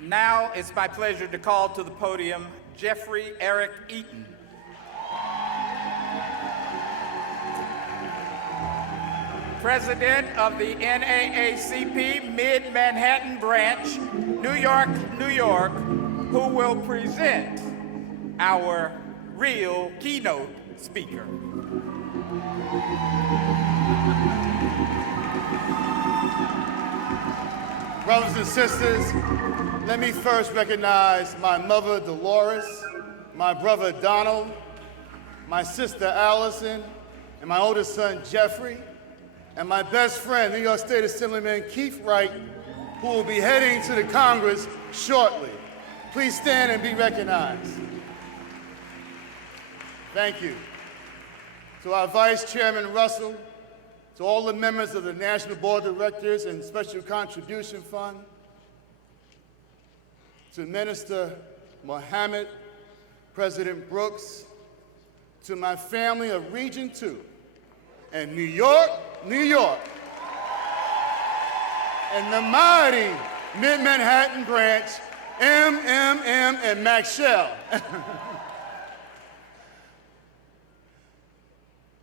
Now it's my pleasure to call to the podium Jeffrey Eric Eaton. President of the NAACP Mid-Manhattan Branch, New York, New York, who will present our real keynote speaker. Brothers and sisters, let me first recognize my mother, Dolores, my brother, Donald, my sister, Allison, and my oldest son, Jeffrey, and my best friend, New York State Assemblyman Keith Wright, who will be heading to the Congress shortly. Please stand and be recognized. Thank you. To our Vice Chairman Russell, to all the members of the National Board of Directors and Special Contribution Fund, to Minister Mohammed, President Brooks, to my family of Region 2, and New York, New York, and the mighty Mid-Manhattan Branch, MMM and Max Shell.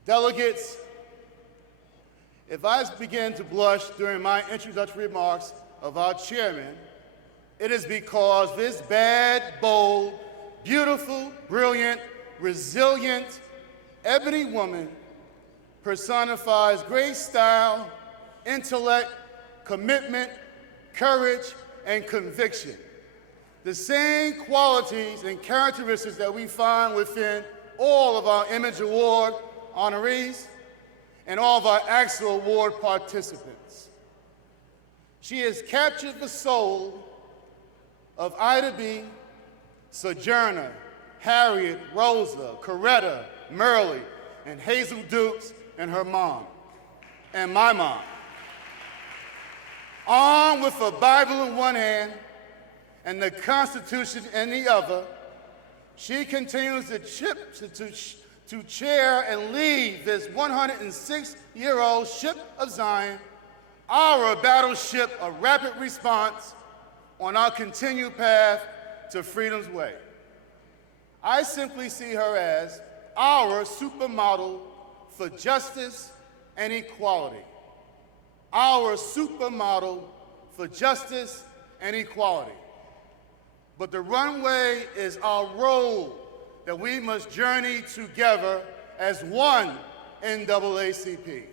Delegates, if I begin to blush during my introductory remarks of our chairman, it is because this bad, bold, beautiful, brilliant, resilient, ebony woman personifies great style, intellect, commitment, courage, and conviction. The same qualities and characteristics that we find within all of our Image Award honorees and all of our AXA Award participants. She has captured the soul of Ida B., Sojourner, Harriet, Rosa, Coretta, Merle, and Hazel Dukes, and her mom, and my mom. Armed with a Bible in one hand and the Constitution in the other, she continues to chair and lead this 106-year-old ship of Zion, our battleship of rapid response on our continued path to freedom's way. I simply see her as our supermodel for justice and equality. Our supermodel for justice and equality. But the runway is our road that we must journey together as one NAACP.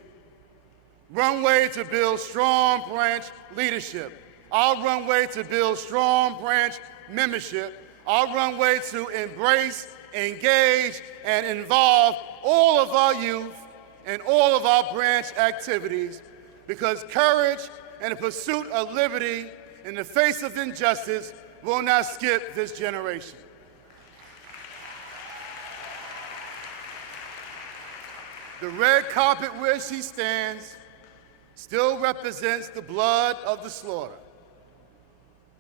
Runway to build strong branch leadership. Our runway to build strong branch membership. Our runway to embrace, engage, and involve all of our youth and all of our branch activities, because courage and the pursuit of liberty in the face of injustice will not skip this generation. The red carpet where she stands still represents the blood of the slaughter.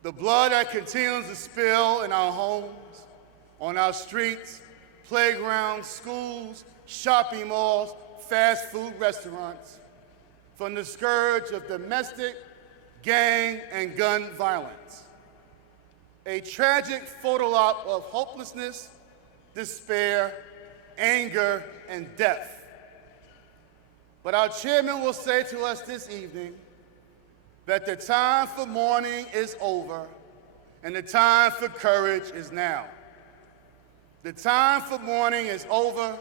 The blood that continues to spill in our homes, on our streets, playgrounds, schools, shopping malls, fast food restaurants, from the scourge of domestic, gang, and gun violence. A tragic photo op of hopelessness, despair, anger, and death. But our chairman will say to us this evening that the time for mourning is over and the time for courage is now. The time for mourning is over,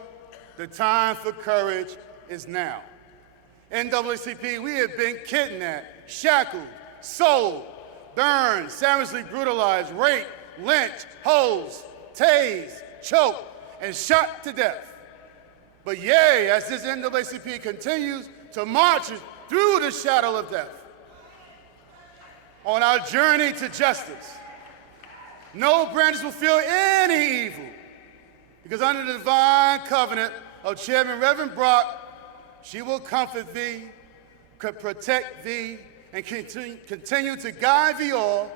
the time for courage is now. NAACP, we have been kidnapped, shackled, sold, burned, savagely brutalized, raped, lynched, hosed, tased, choked, and shot to death. But yea, as this NAACP continues to march through the shadow of death, on our journey to justice, no branches will feel any evil, because under the divine covenant of Chairman Reverend Brock, she will comfort thee, protect thee, and continue to guide thee all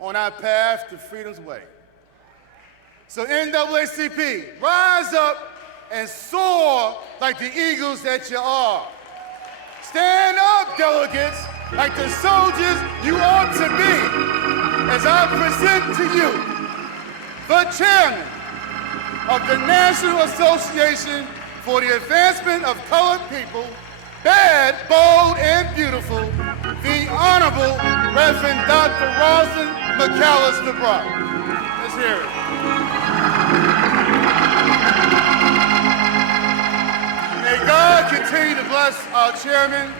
on our path to freedom's way. So NAACP, rise up and soar like the eagles that you are. Stand up, delegates, like the soldiers you ought to be, as I present to you the chairman of the National Association for the Advancement of Colored People, Bad, Bold, and Beautiful, the Honorable Reverend Dr. Roslyn McAllister Brock. Let's hear it. May God continue to bless our chairman.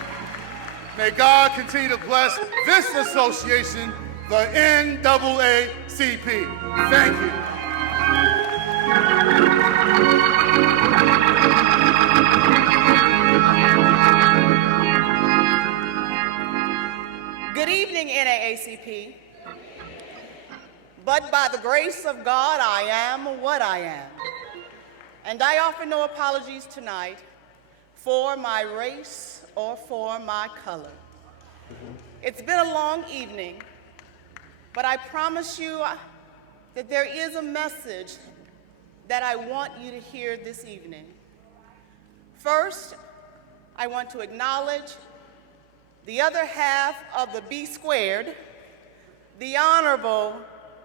May God continue to bless this association, the NAACP. Thank you. Good evening, NAACP. But by the grace of God, I am what I am. And I offer no apologies tonight for my race or for my color. It's been a long evening, but I promise you that there is a message that I want you to hear this evening. First, I want to acknowledge the other half of the B squared, the Honorable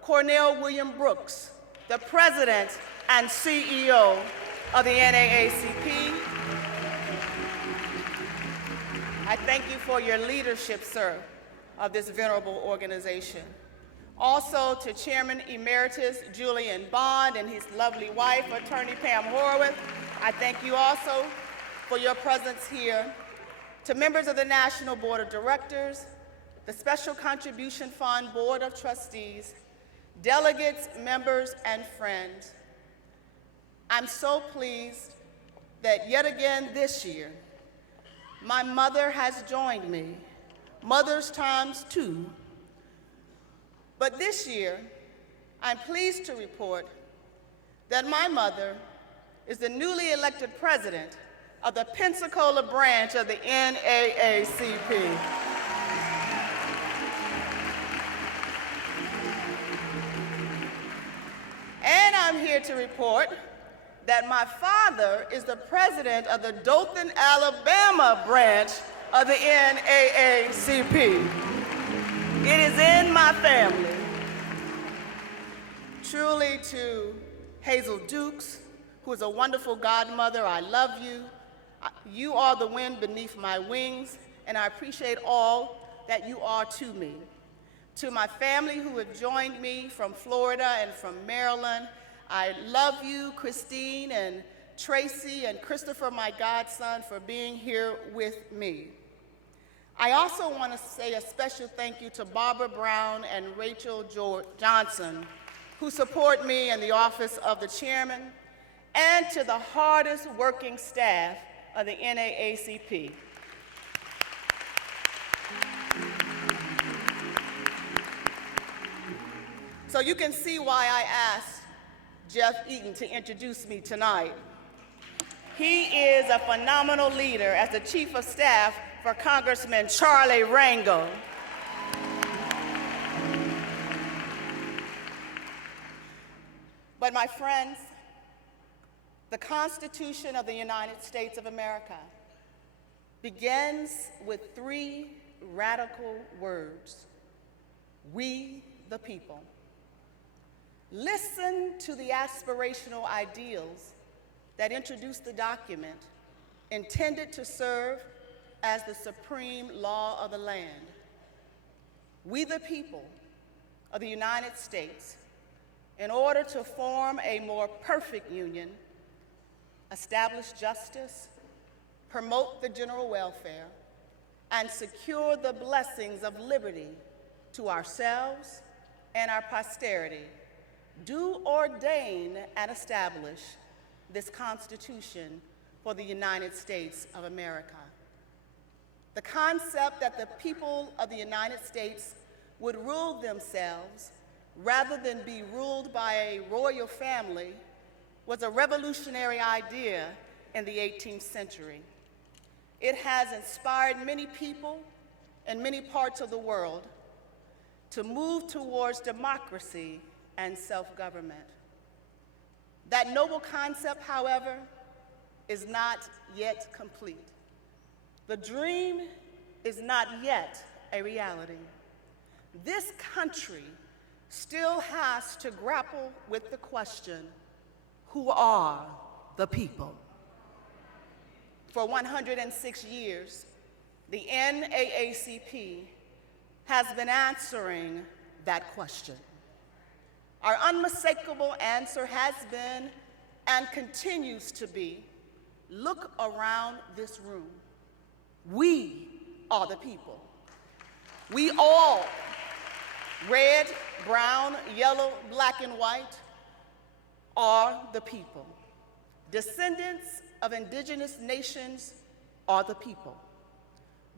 Cornell William Brooks, the President and CEO of the NAACP. I thank you for your leadership, sir, of this venerable organization. Also to Chairman Emeritus Julian Bond and his lovely wife, Attorney Pam Horowitz, I thank you also for your presence here. To members of the National Board of Directors, the Special Contribution Fund Board of Trustees, delegates, members, and friends, I'm so pleased that yet again this year, my mother has joined me, mothers times two. But this year, I'm pleased to report that my mother is the newly elected president of the Pensacola branch of the NAACP. And I'm here to report that my father is the president of the Dothan, Alabama branch of the NAACP. It is in my family. Truly, to Hazel Dukes, who is a wonderful godmother, I love you. You are the wind beneath my wings, and I appreciate all that you are to me. To my family who have joined me from Florida and from Maryland, I love you, Christine and Tracy and Christopher, my godson, for being here with me. I also want to say a special thank you to Barbara Brown and Rachel Johnson, who support me in the office of the chairman, and to the hardest working staff of the NAACP. So you can see why I asked Jeff Eaton to introduce me tonight. He is a phenomenal leader as the Chief of Staff for Congressman Charlie Rangel. But my friends, the Constitution of the United States of America begins with three radical words: we the people. Listen to the aspirational ideals that introduced the document intended to serve as the supreme law of the land. We the people of the United States, in order to form a more perfect union, establish justice, promote the general welfare, and secure the blessings of liberty to ourselves and our posterity, do ordain and establish this Constitution for the United States of America. The concept that the people of the United States would rule themselves rather than be ruled by a royal family was a revolutionary idea in the 18th century. It has inspired many people in many parts of the world to move towards democracy and self-government. That noble concept, however, is not yet complete. The dream is not yet a reality. This country still has to grapple with the question, who are the people? For 106 years, the NAACP has been answering that question. Our unmistakable answer has been and continues to be, look around this room. We are the people. We all, red, brown, yellow, black, and white, are the people. Descendants of indigenous nations are the people.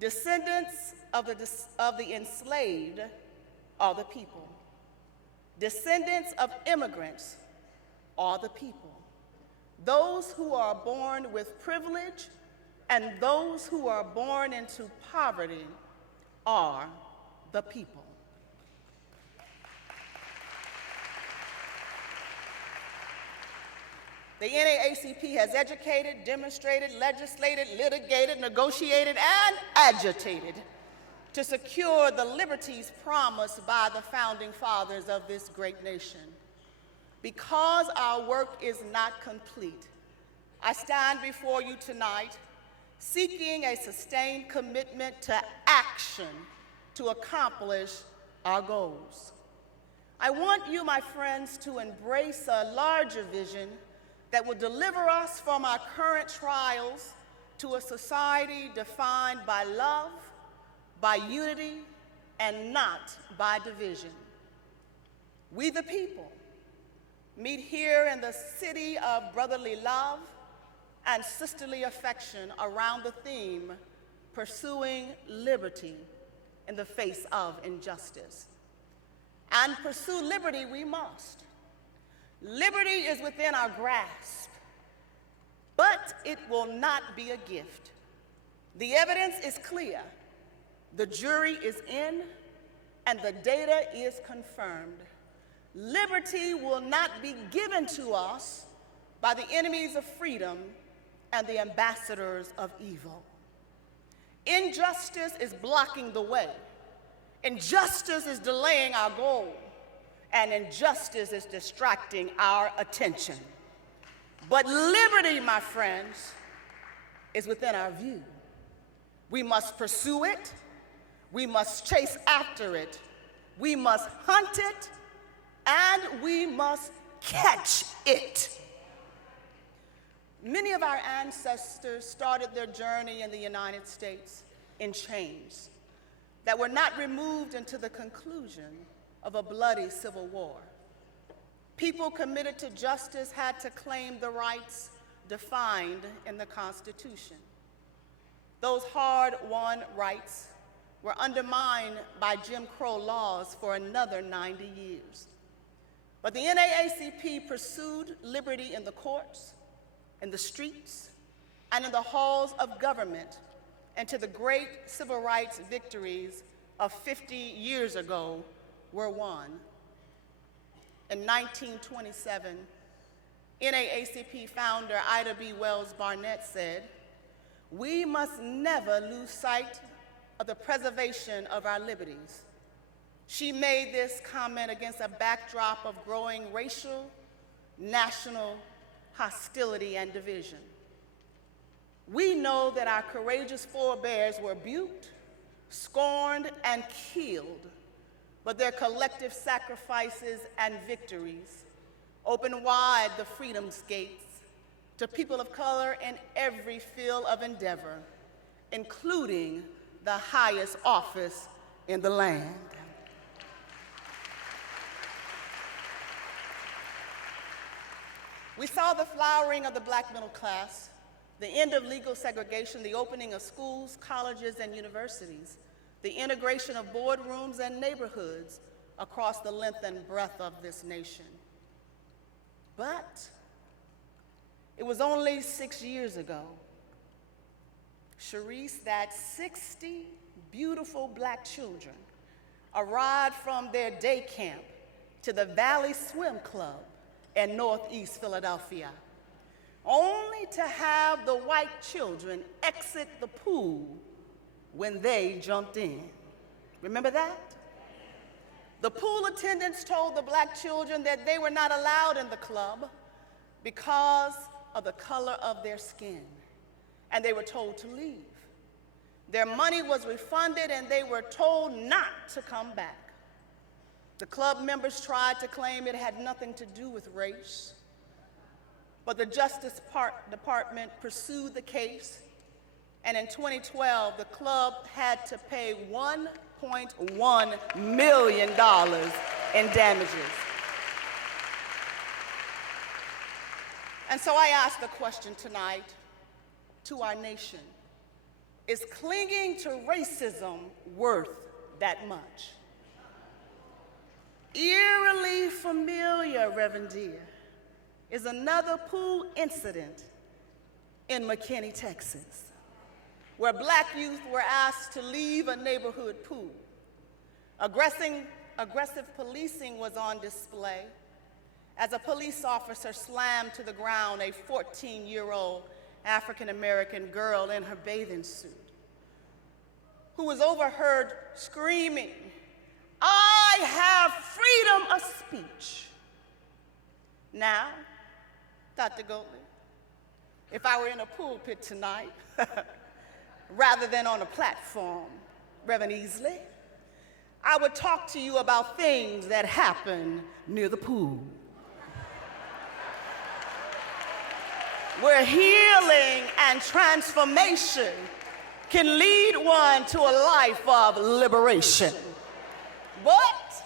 Descendants of the enslaved are the people. Descendants of immigrants are the people. Those who are born with privilege and those who are born into poverty are the people. The NAACP has educated, demonstrated, legislated, litigated, negotiated, and agitated to secure the liberties promised by the founding fathers of this great nation. Because our work is not complete, I stand before you tonight seeking a sustained commitment to action to accomplish our goals. I want you, my friends, to embrace a larger vision that will deliver us from our current trials to a society defined by love, by unity, and not by division. We the people meet here in the city of brotherly love and sisterly affection around the theme, pursuing liberty in the face of injustice. And pursue liberty we must. Liberty is within our grasp, but it will not be a gift. The evidence is clear. The jury is in, and the data is confirmed. Liberty will not be given to us by the enemies of freedom and the ambassadors of evil. Injustice is blocking the way. Injustice is delaying our goal. And injustice is distracting our attention. But liberty, my friends, is within our view. We must pursue it. We must chase after it. We must hunt it. And we must catch it. Many of our ancestors started their journey in the United States in chains that were not removed until the conclusion of a bloody civil war. People committed to justice had to claim the rights defined in the Constitution. Those hard-won rights were undermined by Jim Crow laws for another 90 years. But the NAACP pursued liberty in the courts, in the streets, and in the halls of government, and to the great civil rights victories of 50 years ago were won. In 1927, NAACP founder Ida B. Wells Barnett said, "We must never lose sight of the preservation of our liberties." She made this comment against a backdrop of growing racial, national hostility and division. We know that our courageous forebears were rebuked, scorned, and killed, but their collective sacrifices and victories open wide the freedom's gates to people of color in every field of endeavor, including the highest office in the land. We saw the flowering of the black middle class, the end of legal segregation, the opening of schools, colleges, and universities, the integration of boardrooms and neighborhoods across the length and breadth of this nation. But it was only 6 years ago, Sharice, that 60 beautiful black children arrived from their day camp to the Valley Swim Club in Northeast Philadelphia, only to have the white children exit the pool when they jumped in. Remember that? The pool attendants told the black children that they were not allowed in the club because of the color of their skin, and they were told to leave. Their money was refunded, and they were told not to come back. The club members tried to claim it had nothing to do with race, but the Justice Department pursued the case, and in 2012, the club had to pay $1.1 million in damages. And so I ask the question tonight to our nation: is clinging to racism worth that much? Eerily familiar, Reverend Deere, is another pool incident in McKinney, Texas, where black youth were asked to leave a neighborhood pool. Aggressive policing was on display as a police officer slammed to the ground a 14-year-old African-American girl in her bathing suit, who was overheard screaming, "I have freedom of speech." Now, Dr. Goatley, if I were in a pulpit tonight, rather than on a platform, Reverend Easley, I would talk to you about things that happen near the pool, where healing and transformation can lead one to a life of liberation. But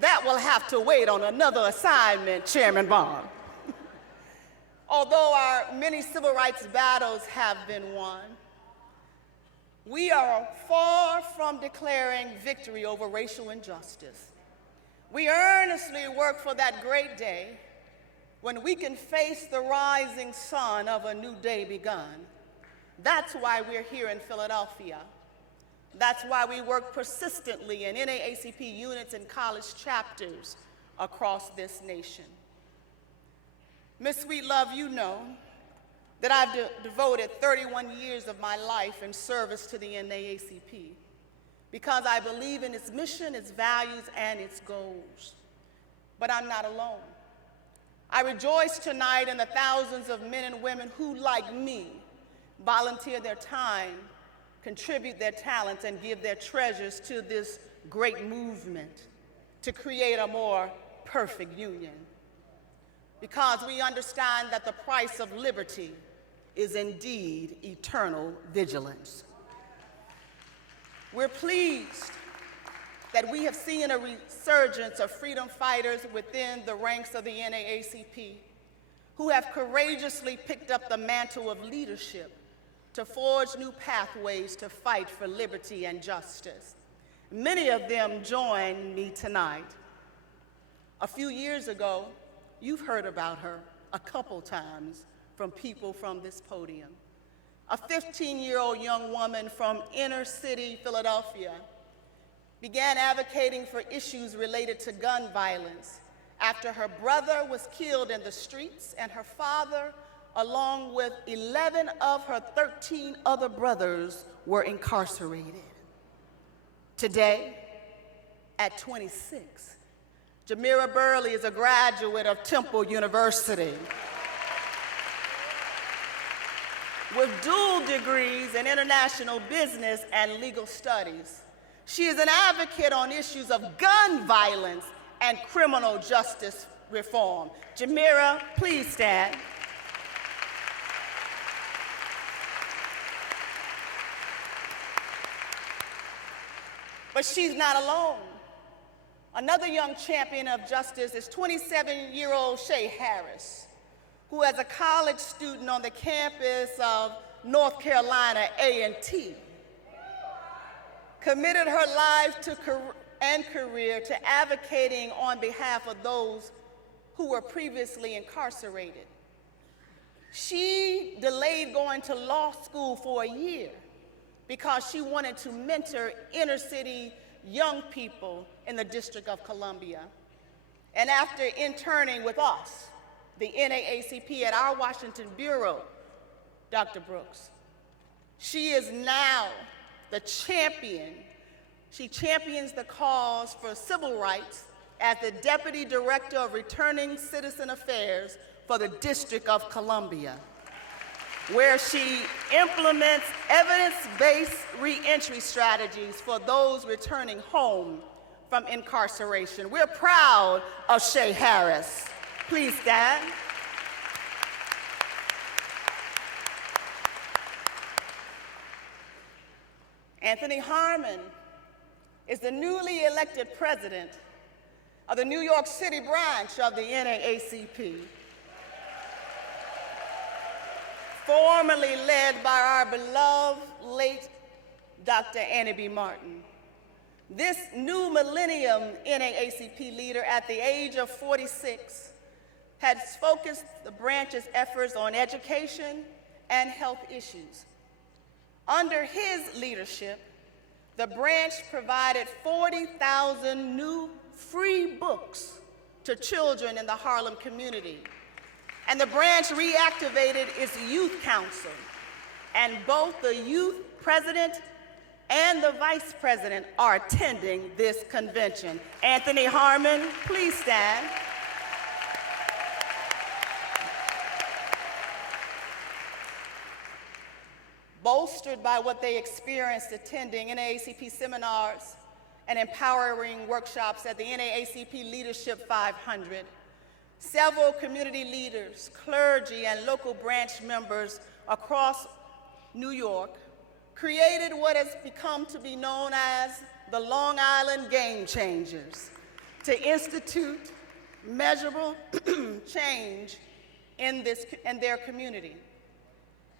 that will have to wait on another assignment, Chairman Bond. Although our many civil rights battles have been won, we are far from declaring victory over racial injustice. We earnestly work for that great day when we can face the rising sun of a new day begun. That's why we're here in Philadelphia. That's why we work persistently in NAACP units and college chapters across this nation. Ms. Sweetlove, you know that I've devoted 31 years of my life in service to the NAACP because I believe in its mission, its values, and its goals. But I'm not alone. I rejoice tonight in the thousands of men and women who, like me, volunteer their time, contribute their talents, and give their treasures to this great movement to create a more perfect union. Because we understand that the price of liberty is indeed eternal vigilance. We're pleased that we have seen a resurgence of freedom fighters within the ranks of the NAACP who have courageously picked up the mantle of leadership to forge new pathways to fight for liberty and justice. Many of them join me tonight. A few years ago, you've heard about her a couple times from people from this podium. A 15-year-old young woman from inner city Philadelphia began advocating for issues related to gun violence after her brother was killed in the streets and her father, along with 11 of her 13 other brothers, were incarcerated. Today, at 26, Jamira Burley is a graduate of Temple University with dual degrees in international business and legal studies. She is an advocate on issues of gun violence and criminal justice reform. Jamira, please stand. But she's not alone. Another young champion of justice is 27-year-old Shay Harris, who as a college student on the campus of North Carolina A&T, committed her life and career to advocating on behalf of those who were previously incarcerated. She delayed going to law school for a year because she wanted to mentor inner city young people in the District of Columbia. And after interning with us, the NAACP at our Washington Bureau, Dr. Brooks, she is now the champion She champions the cause for civil rights as the Deputy Director of Returning Citizen Affairs for the District of Columbia, where she implements evidence-based reentry strategies for those returning home from incarceration. We're proud of Shay Harris. Please stand. Anthony Harmon is the newly elected president of the New York City branch of the NAACP, formerly led by our beloved late Dr. Annie B. Martin. This new millennium NAACP leader at the age of 46 has focused the branch's efforts on education and health issues. Under his leadership, the branch provided 40,000 new free books to children in the Harlem community. And the branch reactivated its youth council. And both the youth president and the vice president are attending this convention. Anthony Harmon, please stand. Bolstered by what they experienced attending NAACP seminars and empowering workshops at the NAACP Leadership 500, several community leaders, clergy, and local branch members across New York created what has become to be known as the Long Island Game Changers to institute measurable change in their community.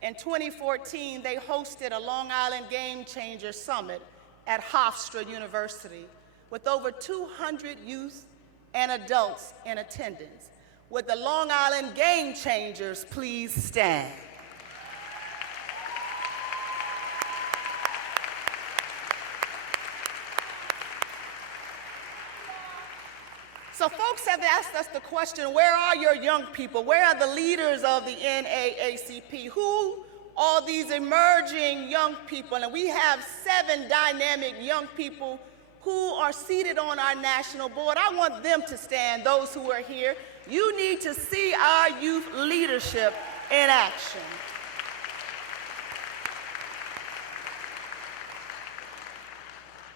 In 2014, they hosted a Long Island Game Changer Summit at Hofstra University with over 200 youth and adults in attendance. Would the Long Island Game Changers please stand? So folks have asked us the question, where are your young people? Where are the leaders of the NAACP? Who are these emerging young people? And we have 7 dynamic young people who are seated on our national board. I want them to stand, those who are here. You need to see our youth leadership in action.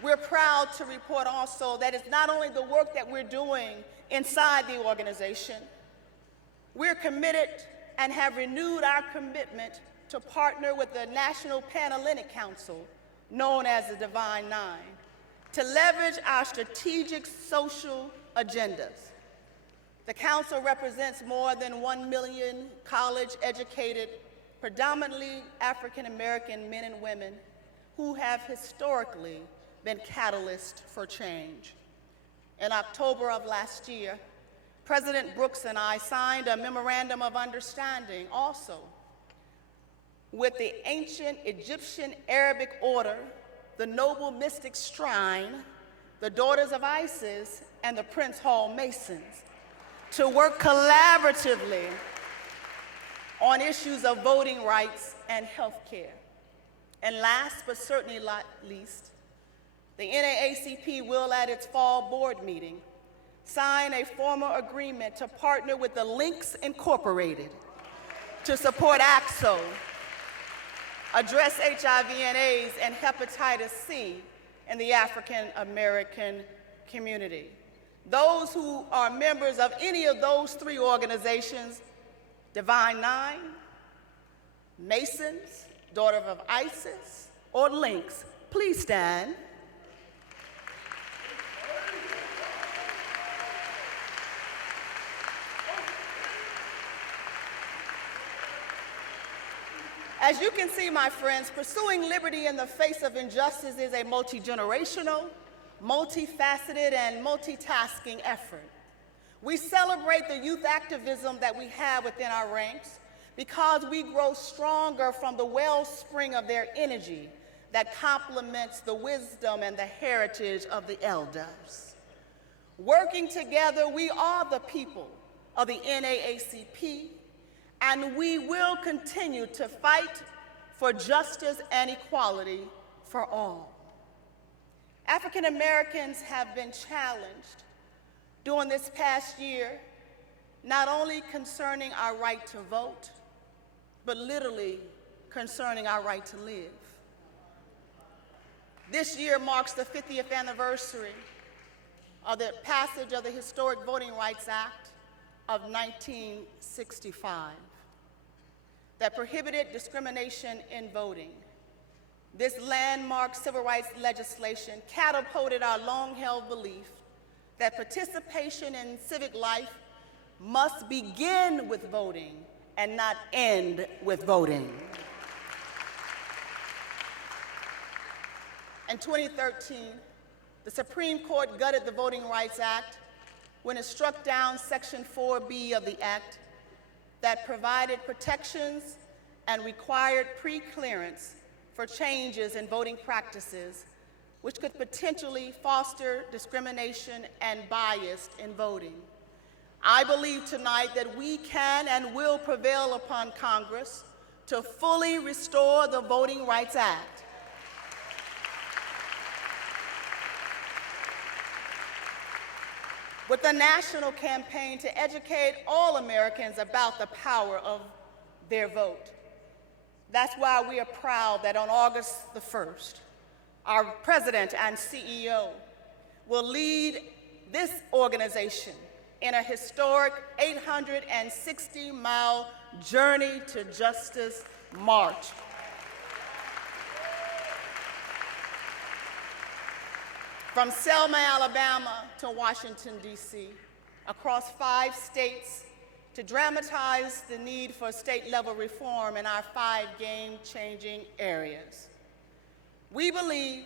We're proud to report also that it's not only the work that we're doing inside the organization, we're committed and have renewed our commitment to partner with the National Panhellenic Council, known as the Divine Nine, to leverage our strategic social agendas. The council represents more than 1 million college-educated, predominantly African-American men and women who have historically been catalysts for change. In October of last year, President Brooks and I signed a memorandum of understanding also with the ancient Egyptian Arabic order, the Noble Mystic Shrine, the Daughters of Isis, and the Prince Hall Masons to work collaboratively on issues of voting rights and health care. And last but certainly not least, the NAACP will, at its fall board meeting, sign a formal agreement to partner with the Links Incorporated to support AXO, address HIV and AIDS and hepatitis C in the African American community. Those who are members of any of those 3 organizations, Divine Nine, Masons, Daughter of Isis, or Links, please stand. As you can see, my friends, pursuing liberty in the face of injustice is a multi-generational, multifaceted, and multitasking effort. We celebrate the youth activism that we have within our ranks because we grow stronger from the wellspring of their energy that complements the wisdom and the heritage of the elders. Working together, we are the people of the NAACP, and we will continue to fight for justice and equality for all. African Americans have been challenged during this past year, not only concerning our right to vote, but literally concerning our right to live. This year marks the 50th anniversary of the passage of the historic Voting Rights Act of 1965 that prohibited discrimination in voting. This landmark civil rights legislation catapulted our long-held belief that participation in civic life must begin with voting and not end with voting. In 2013, the Supreme Court gutted the Voting Rights Act when it struck down Section 4B of the Act that provided protections and required pre-clearance for changes in voting practices, which could potentially foster discrimination and bias in voting. I believe tonight that we can and will prevail upon Congress to fully restore the Voting Rights Act. With a national campaign to educate all Americans about the power of their vote. That's why we are proud that on August the 1st, our president and CEO will lead this organization in a historic 860-mile Journey to Justice march. From Selma, Alabama to Washington, D.C., across 5 states to dramatize the need for state-level reform in our 5 game-changing areas. We believe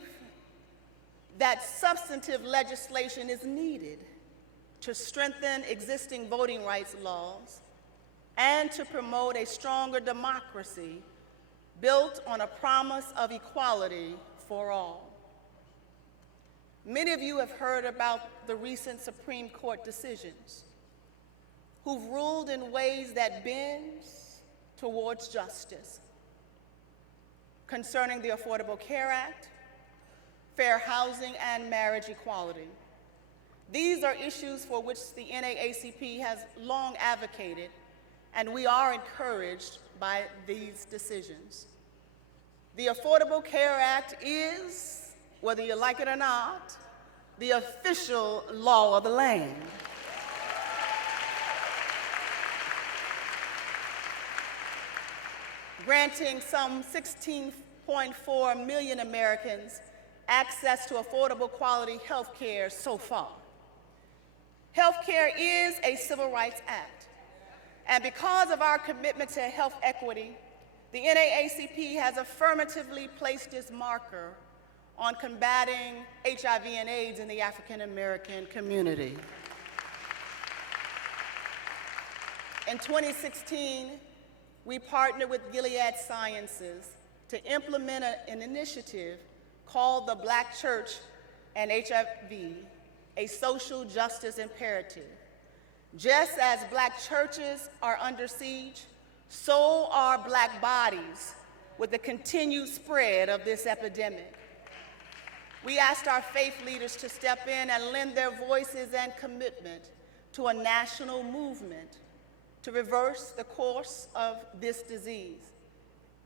that substantive legislation is needed to strengthen existing voting rights laws and to promote a stronger democracy built on a promise of equality for all. Many of you have heard about the recent Supreme Court decisions, who've ruled in ways that bends towards justice concerning the Affordable Care Act, fair housing, and marriage equality. These are issues for which the NAACP has long advocated, and we are encouraged by these decisions. The Affordable Care Act is, whether you like it or not, the official law of the land. Granting some 16.4 million Americans access to affordable quality health care so far. Health care is a civil rights act, and because of our commitment to health equity, the NAACP has affirmatively placed its marker on combating HIV and AIDS in the African American community. In 2016, we partnered with Gilead Sciences to implement an initiative called the Black Church and HIV, a social justice imperative. Just as Black churches are under siege, so are Black bodies with the continued spread of this epidemic. We asked our faith leaders to step in and lend their voices and commitment to a national movement to reverse the course of this disease.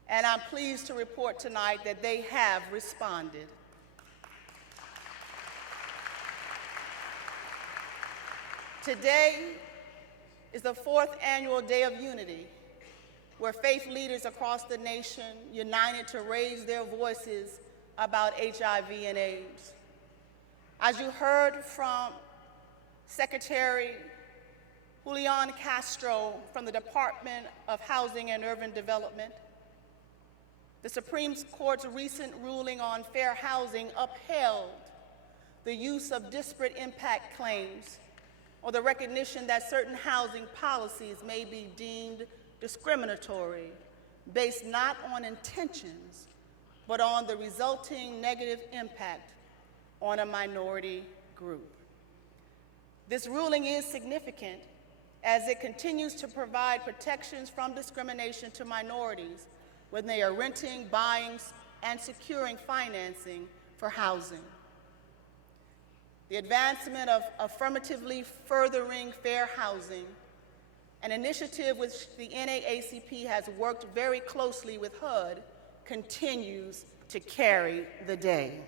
And I'm pleased to report tonight that they have responded. Today is the 4th annual Day of Unity, where faith leaders across the nation united to raise their voices about HIV and AIDS. As you heard from Secretary Julian Castro from the Department of Housing and Urban Development, the Supreme Court's recent ruling on fair housing upheld the use of disparate impact claims or the recognition that certain housing policies may be deemed discriminatory based not on intentions, but on the resulting negative impact on a minority group. This ruling is significant as it continues to provide protections from discrimination to minorities when they are renting, buying, and securing financing for housing. the advancement of affirmatively furthering fair housing, an initiative which the NAACP has worked very closely with HUD, continues to carry the day.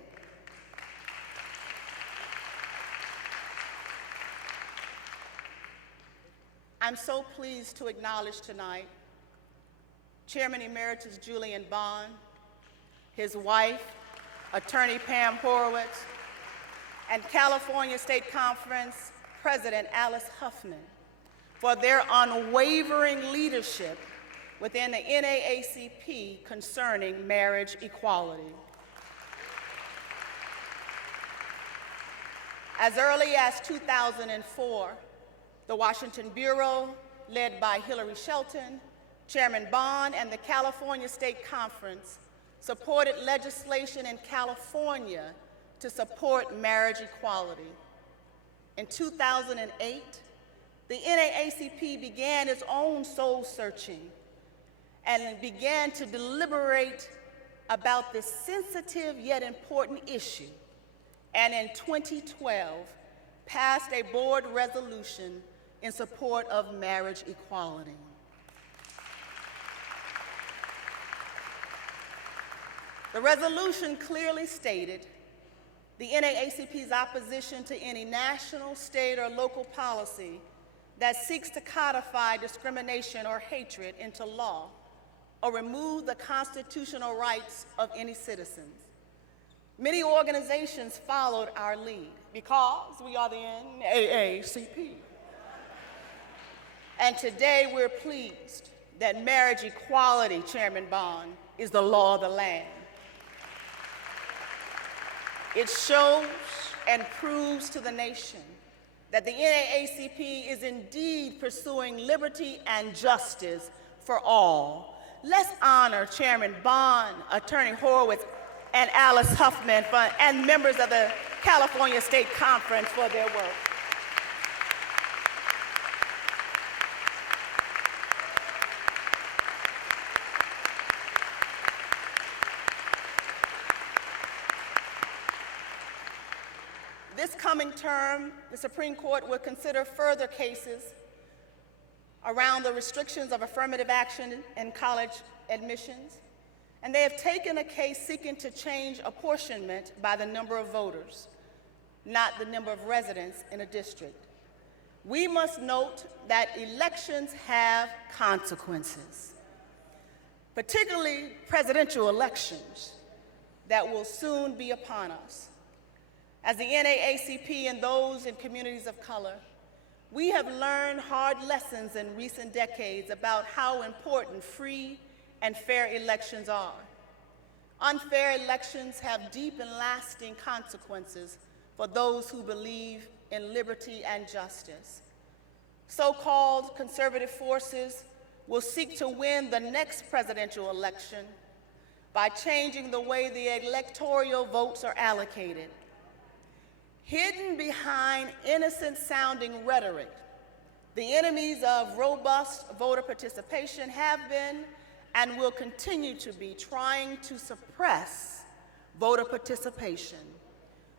I'm so pleased to acknowledge tonight Chairman Emeritus Julian Bond, his wife, Attorney Pam Horowitz, and California State Conference President Alice Huffman for their unwavering leadership within the NAACP concerning marriage equality. As early as 2004, the Washington Bureau, led by Hillary Shelton, Chairman Bond, and the California State Conference, supported legislation in California to support marriage equality. In 2008, the NAACP began its own soul searching and began to deliberate about this sensitive yet important issue, and in 2012, passed a board resolution in support of marriage equality. The resolution clearly stated the NAACP's opposition to any national, state, or local policy that seeks to codify discrimination or hatred into law or remove the constitutional rights of any citizens. Many organizations followed our lead because we are the NAACP. And today we're pleased that marriage equality, Chairman Bond, is the law of the land. It shows and proves to the nation that the NAACP is indeed pursuing liberty and justice for all. Let's honor Chairman Bond, Attorney Horowitz, and Alice Huffman, and members of the California State Conference for their work. This coming term, the Supreme Court will consider further cases around the restrictions of affirmative action in college admissions, and they have taken a case seeking to change apportionment by the number of voters, not the number of residents in a district. We must note that elections have consequences, particularly presidential elections that will soon be upon us. As the NAACP and those in communities of color, we have learned hard lessons in recent decades about how important free and fair elections are. Unfair elections have deep and lasting consequences for those who believe in liberty and justice. So-called conservative forces will seek to win the next presidential election by changing the way the electoral votes are allocated. Hidden behind innocent-sounding rhetoric, the enemies of robust voter participation have been and will continue to be trying to suppress voter participation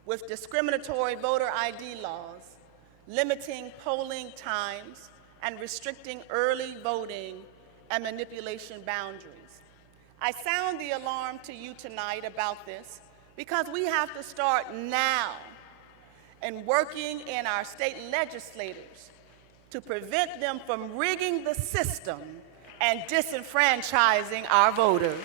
with discriminatory voter ID laws, limiting polling times, and restricting early voting and manipulation boundaries. I sound the alarm to you tonight about this because we have to start now and working in our state legislators to prevent them from rigging the system and disenfranchising our voters.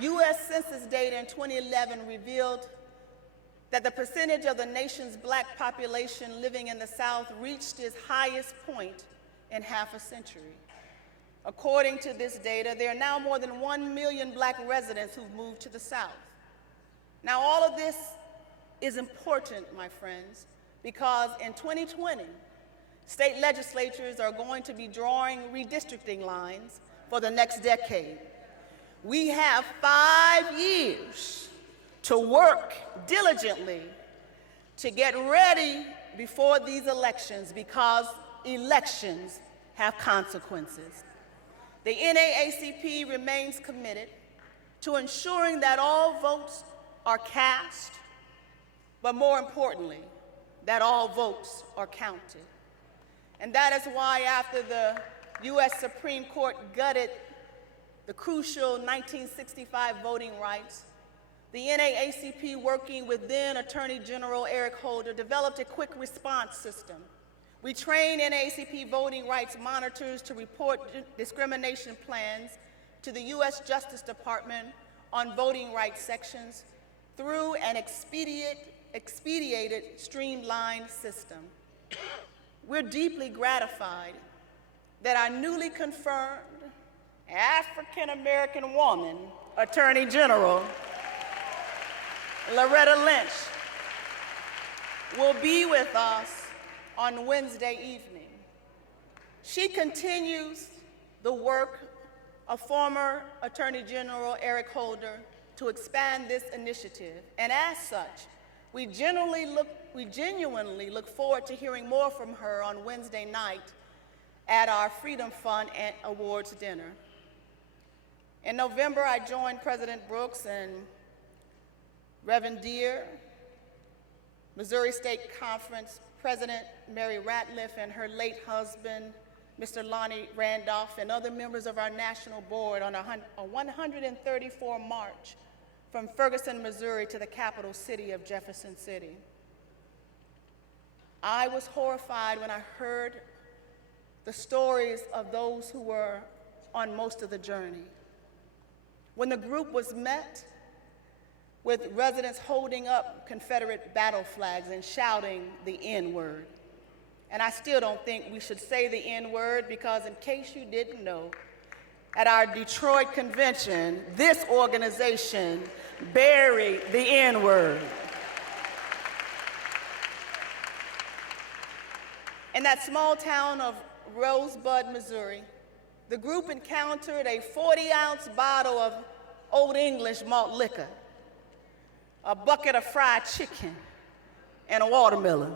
U.S. Census data in 2011 revealed that the percentage of the nation's Black population living in the South reached its highest point in half a century. According to this data, there are now more than 1 million Black residents who've moved to the South. Now, all of this is important, my friends, because in 2020, state legislatures are going to be drawing redistricting lines for the next decade. We have 5 years to work diligently to get ready before these elections because elections have consequences. The NAACP remains committed to ensuring that all votes are cast, but more importantly, that all votes are counted. And that is why after the U.S. Supreme Court gutted the crucial 1965 voting rights, the NAACP, working with then Attorney General Eric Holder, developed a quick response system. We trained NAACP voting rights monitors to report discrimination plans to the U.S. Justice Department on voting rights sections through an expedited, streamlined system. We're deeply gratified that our newly confirmed African-American woman, Attorney General Loretta Lynch, will be with us on Wednesday evening. She continues the work of former Attorney General Eric Holder to expand this initiative, and as such, we genuinely look forward to hearing more from her on Wednesday night at our Freedom Fund and Awards dinner. In November, I joined President Brooks and Reverend Deere, Missouri State Conference President Mary Ratliff and her late husband, Mr. Lonnie Randolph, and other members of our national board on a 134 march from Ferguson, Missouri to the capital city of Jefferson City. I was horrified when I heard the stories of those who were on most of the journey. When the group was met with residents holding up Confederate battle flags and shouting the N-word. And I still don't think we should say the N-word because, in case you didn't know, at our Detroit convention, this organization buried the N-word. In that small town of Rosebud, Missouri, the group encountered a 40-ounce bottle of Old English malt liquor, a bucket of fried chicken, and a watermelon.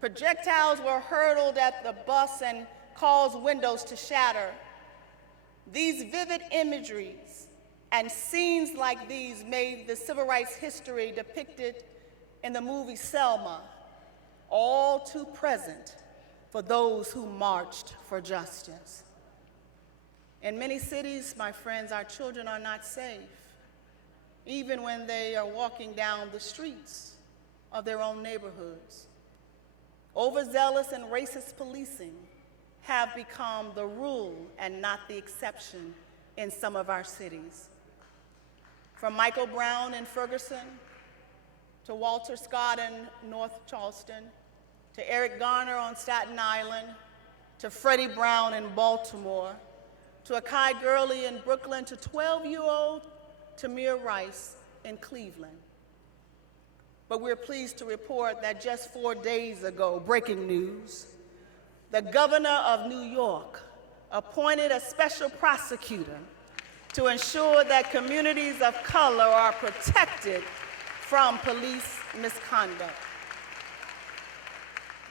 Projectiles were hurled at the bus and caused windows to shatter. These vivid imageries and scenes like these made the civil rights history depicted in the movie Selma all too present for those who marched for justice. In many cities, my friends, our children are not safe, even when they are walking down the streets of their own neighborhoods. Overzealous and racist policing have become the rule and not the exception in some of our cities. From Michael Brown in Ferguson, to Walter Scott in North Charleston, to Eric Garner on Staten Island, to Freddie Brown in Baltimore, to Akai Gurley in Brooklyn, to 12-year-old Tamir Rice in Cleveland. But we're pleased to report that just 4 days ago, breaking news, the governor of New York appointed a special prosecutor to ensure that communities of color are protected from police misconduct.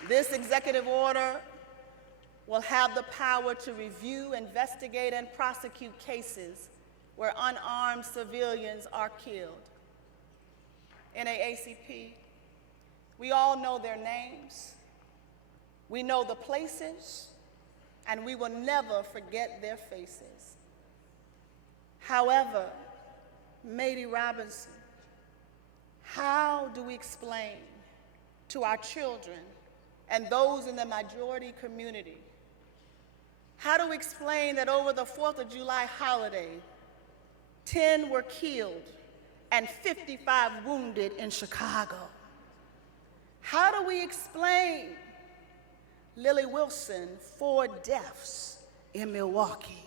This executive order will have the power to review, investigate, and prosecute cases where unarmed civilians are killed. NAACP, we all know their names, we know the places, and we will never forget their faces. However, Mady Robinson, how do we explain to our children and those in the majority community, how do we explain that over the 4th of July holiday, 10 were killed and 55 wounded in Chicago? How do we explain Lily Wilson, 4 deaths in Milwaukee?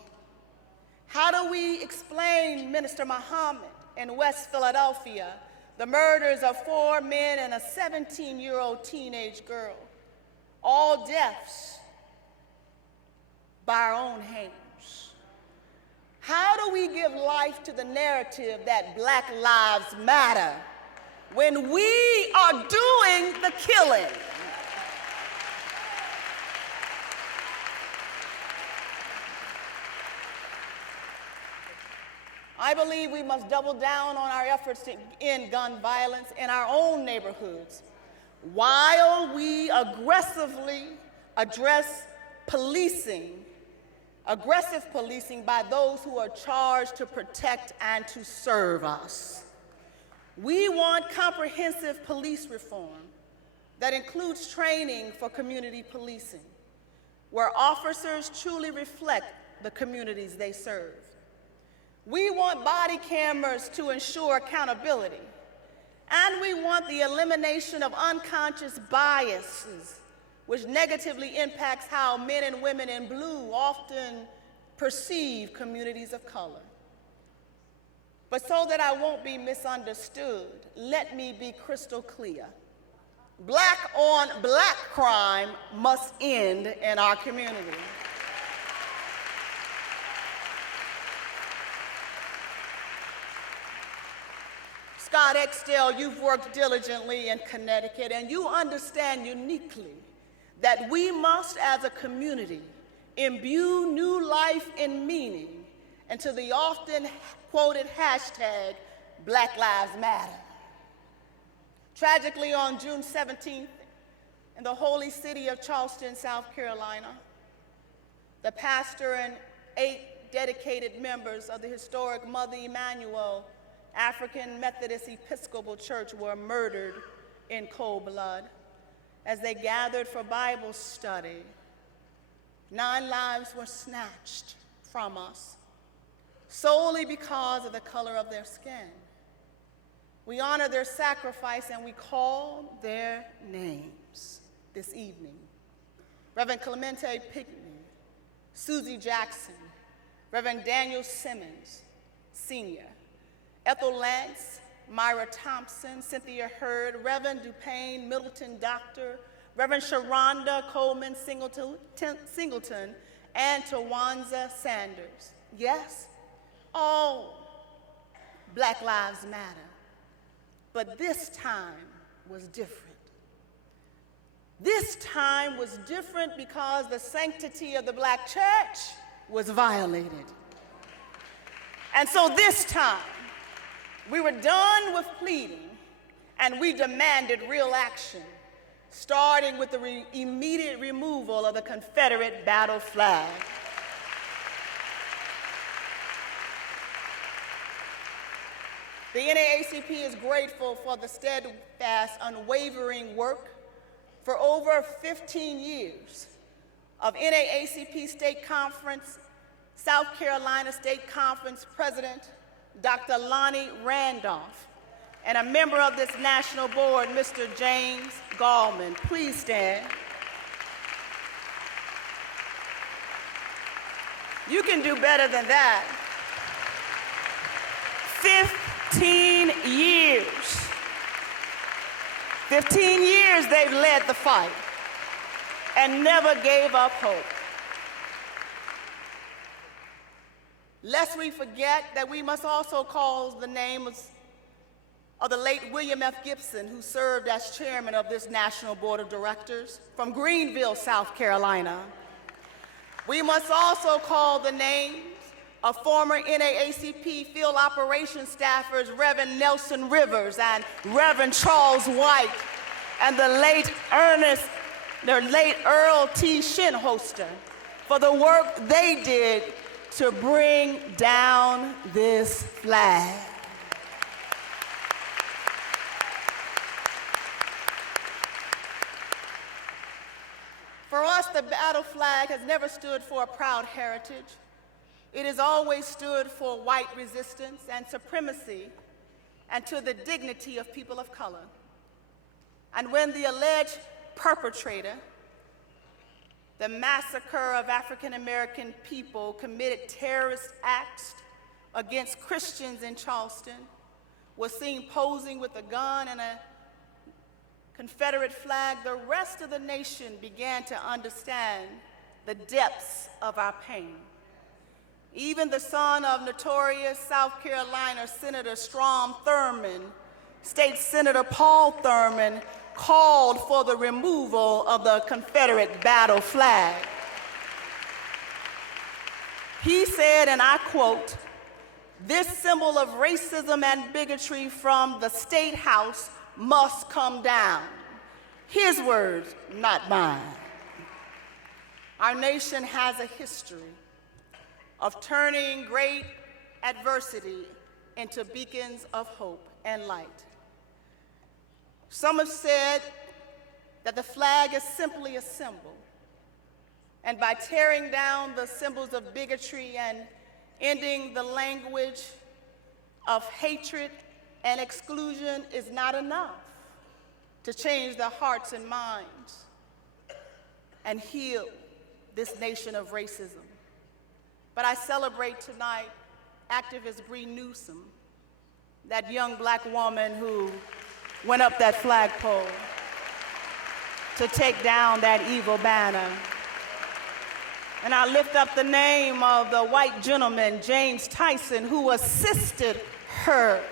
How do we explain Minister Muhammad in West Philadelphia, the murders of 4 men and a 17-year-old teenage girl, all deaths by our own hands? How do we give life to the narrative that Black Lives Matter when we are doing the killing? I believe we must double down on our efforts to end gun violence in our own neighborhoods, while we aggressively address aggressive policing by those who are charged to protect and to serve us. We want comprehensive police reform that includes training for community policing, where officers truly reflect the communities they serve. We want body cameras to ensure accountability, and we want the elimination of unconscious biases, which negatively impacts how men and women in blue often perceive communities of color. But so that I won't be misunderstood, let me be crystal clear. Black on black crime must end in our community. Scott Exdale, you've worked diligently in Connecticut, and you understand uniquely that we must, as a community, imbue new life and meaning into the often quoted hashtag Black Lives Matter. Tragically, on June 17th, in the holy city of Charleston, South Carolina, the pastor and 8 dedicated members of the historic Mother Emanuel African Methodist Episcopal Church were murdered in cold blood as they gathered for Bible study. 9 lives were snatched from us solely because of the color of their skin. We honor their sacrifice and we call their names this evening. Reverend Clemente Pinkney, Susie Jackson, Reverend Daniel Simmons, Sr., Ethel Lance, Myra Thompson, Cynthia Hurd, Reverend Dupain Middleton Doctor, Reverend Sharonda Coleman Singleton, and Tawanza Sanders. Yes, all Black Lives Matter. But this time was different. This time was different because the sanctity of the Black church was violated. And so this time, we were done with pleading, and we demanded real action, starting with the immediate removal of the Confederate battle flag. The NAACP is grateful for the steadfast, unwavering work for over 15 years of NAACP State Conference, South Carolina State Conference President, Dr. Lonnie Randolph, and a member of this national board, Mr. James Gallman. Please stand. You can do better than that. 15 years. 15 years they've led the fight and never gave up hope. Lest we forget that we must also call the names of the late William F. Gibson, who served as chairman of this National Board of Directors from Greenville, South Carolina. We must also call the names of former NAACP field operations staffers Reverend Nelson Rivers and Reverend Charles White, and the late Earl T. Shinholster for the work they did to bring down this flag. For us, the battle flag has never stood for a proud heritage. It has always stood for white resistance and supremacy and to the dignity of people of color. And when the alleged perpetrator, the massacre of African American people, committed terrorist acts against Christians in Charleston, was seen posing with a gun and a Confederate flag, the rest of the nation began to understand the depths of our pain. Even the son of notorious South Carolina Senator Strom Thurmond, State Senator Paul Thurmond, called for the removal of the Confederate battle flag. He said, and I quote, This symbol of racism and bigotry from the State House must come down. His words, not mine. Our nation has a history of turning great adversity into beacons of hope and light. Some have said that the flag is simply a symbol, and by tearing down the symbols of bigotry and ending the language of hatred and exclusion is not enough to change the hearts and minds and heal this nation of racism. But I celebrate tonight activist Bree Newsom, that young black woman who went up that flagpole to take down that evil banner. And I lift up the name of the white gentleman, James Tyson, who assisted her.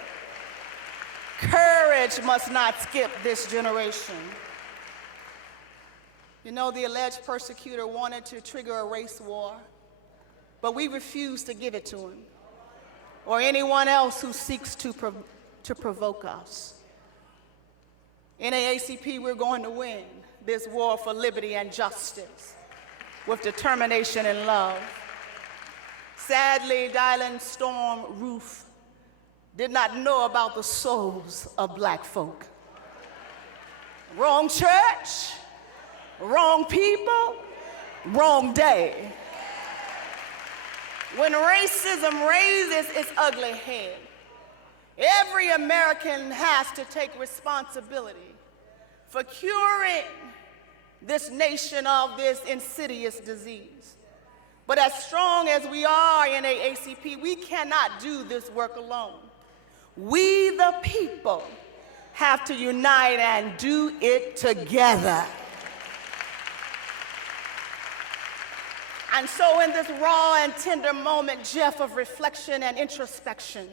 Courage must not skip this generation. You know, the alleged persecutor wanted to trigger a race war, but we refuse to give it to him or anyone else who seeks to provoke us. NAACP, we're going to win this war for liberty and justice with determination and love. Sadly, Dylan Storm Roof did not know about the souls of black folk. Wrong church, wrong people, wrong day. When racism raises its ugly head, every American has to take responsibility for curing this nation of this insidious disease. But as strong as we are in NAACP, we cannot do this work alone. We, the people, have to unite and do it together. And so in this raw and tender moment, Jeff, of reflection and introspection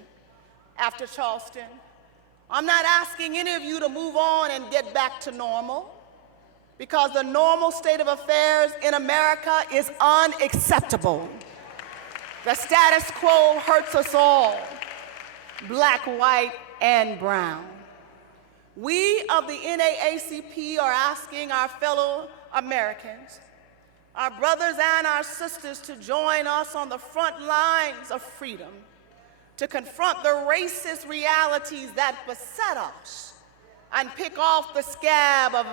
after Charleston, I'm not asking any of you to move on and get back to normal, because the normal state of affairs in America is unacceptable. The status quo hurts us all, black, white, and brown. We of the NAACP are asking our fellow Americans, our brothers and our sisters, to join us on the front lines of freedom, to confront the racist realities that beset us and pick off the scab of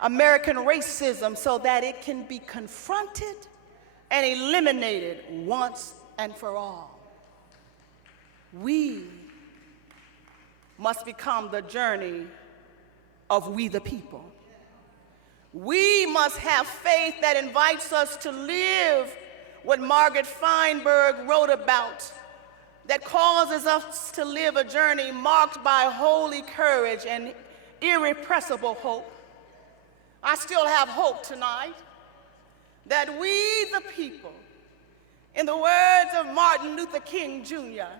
American racism so that it can be confronted and eliminated once and for all. We must become the journey of we the people. We must have faith that invites us to live what Margaret Feinberg wrote about, that causes us to live a journey marked by holy courage and irrepressible hope. I still have hope tonight that we, the people, in the words of Martin Luther King Jr.,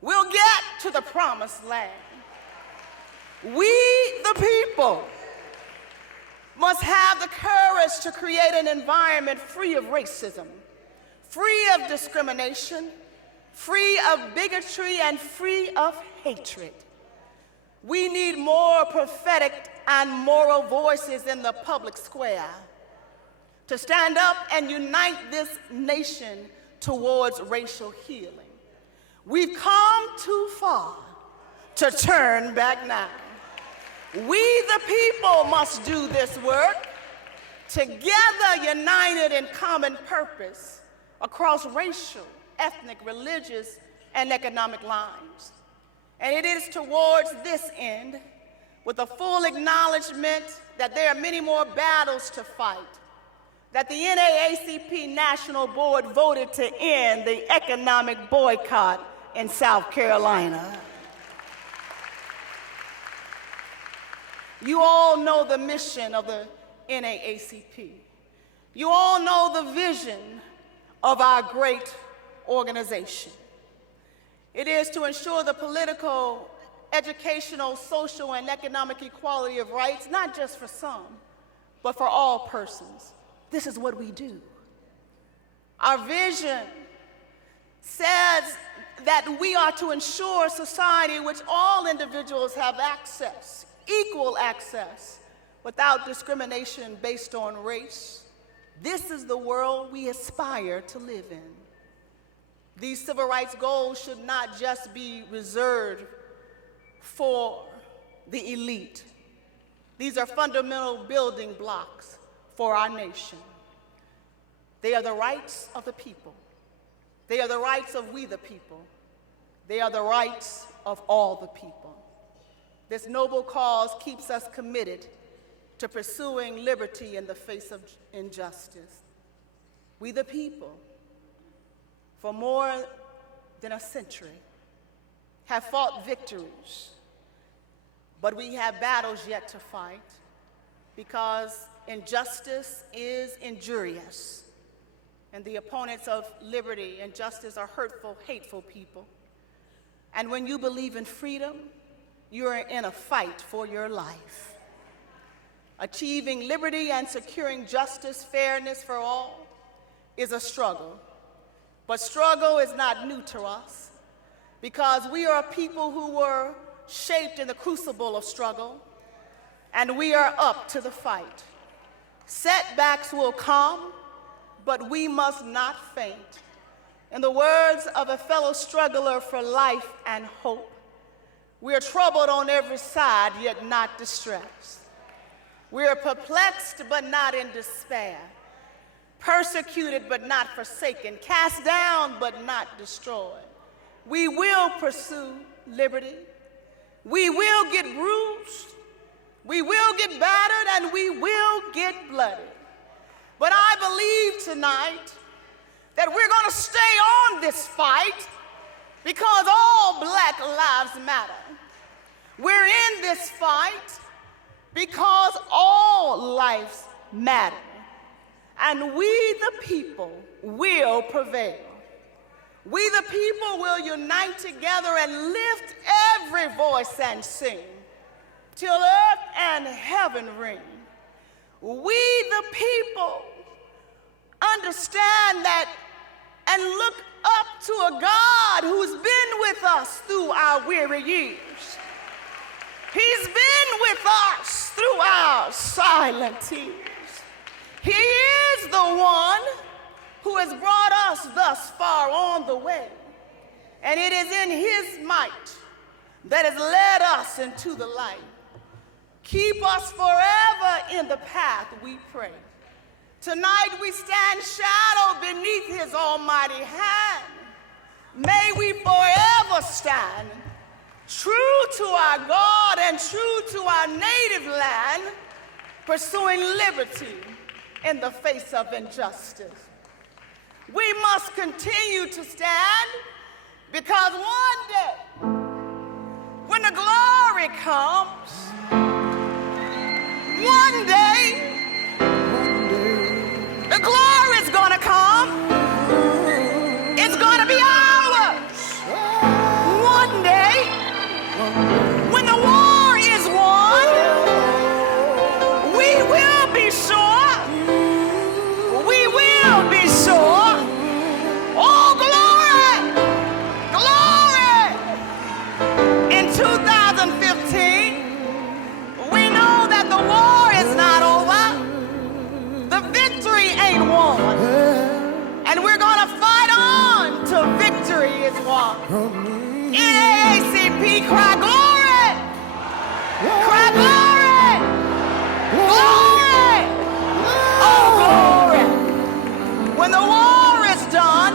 will get to the promised land. We, the people, must have the courage to create an environment free of racism, free of discrimination, free of bigotry, and free of hatred. We need more prophetic and moral voices in the public square to stand up and unite this nation towards racial healing. We've come too far to turn back now. We, the people, must do this work together, united in common purpose across racial, ethnic, religious, and economic lines. And it is towards this end, with a full acknowledgement that there are many more battles to fight, that the NAACP National Board voted to end the economic boycott in South Carolina. You all know the mission of the NAACP. You all know the vision of our great organization. It is to ensure the political, educational, social, and economic equality of rights, not just for some, but for all persons. This is what we do. Our vision says that we are to ensure a society in which all individuals have access, equal access, without discrimination based on race. This is the world we aspire to live in. These civil rights goals should not just be reserved for the elite. These are fundamental building blocks for our nation. They are the rights of the people. They are the rights of we the people. They are the rights of all the people. This noble cause keeps us committed to pursuing liberty in the face of injustice. We the people, for more than a century, have fought victories, but we have battles yet to fight because injustice is injurious, and the opponents of liberty and justice are hurtful, hateful people. And when you believe in freedom, you are in a fight for your life. Achieving liberty and securing justice, fairness for all is a struggle. But struggle is not new to us because we are a people who were shaped in the crucible of struggle, and we are up to the fight. Setbacks will come, but we must not faint. In the words of a fellow struggler for life and hope, we are troubled on every side, yet not distressed. We are perplexed, but not in despair. Persecuted, but not forsaken. Cast down, but not destroyed. We will pursue liberty. We will get bruised. We will get battered, and we will get bloody. But I believe tonight that we're going to stay on this fight because all black lives matter. We're in this fight because all lives matter. And we the people will prevail. We the people will unite together and lift every voice and sing till earth and heaven ring. We the people understand that and look up to a God who's been with us through our weary years. He's been with us through our silent tears. He is the one who has brought us thus far on the way. And it is in his might that has led us into the light. Keep us forever in the path, we pray. Tonight we stand shadowed beneath his almighty hand. May we forever stand true to our God and true to our native land, pursuing liberty in the face of injustice. We must continue to stand because one day, when the glory comes, one day, the glory is going to come. It's going to be ours. One day, when the war is won, we will be sure. We will be sure. Oh, glory! Glory! In 2015, we know that the war is not over. The victory ain't won. And we're going to fight on till victory is won. NAACP, cry glory! Cry glory! Glory! Oh, glory! When the war is done,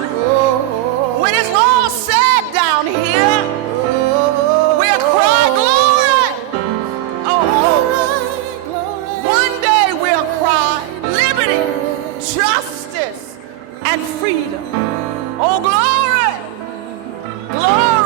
when it's all said down here, we'll cry glory! Oh, glory! One day we'll cry liberty, justice, and freedom. Oh, glory! Glory!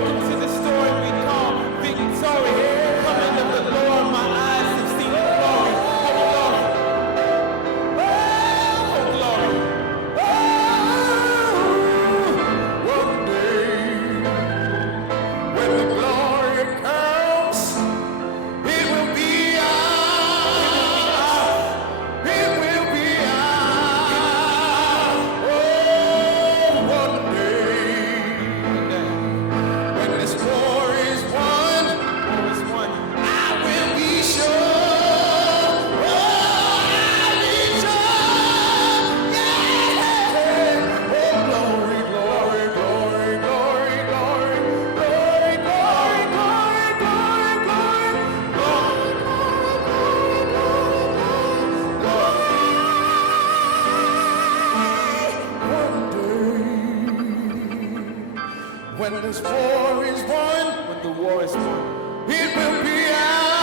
Welcome to the story we call victory. Coming of the Lord, my eyes have seen the glory. Oh glory. One day, when the glory comes, it will be ours. It will be ours. Oh, one day, when this war is won, I will be sure. Oh, I'll be sure. Yeah. Oh, glory, glory, glory, glory, glory, glory, glory, glory, glory, glory, when this war is won, When the war is won, it will be ours.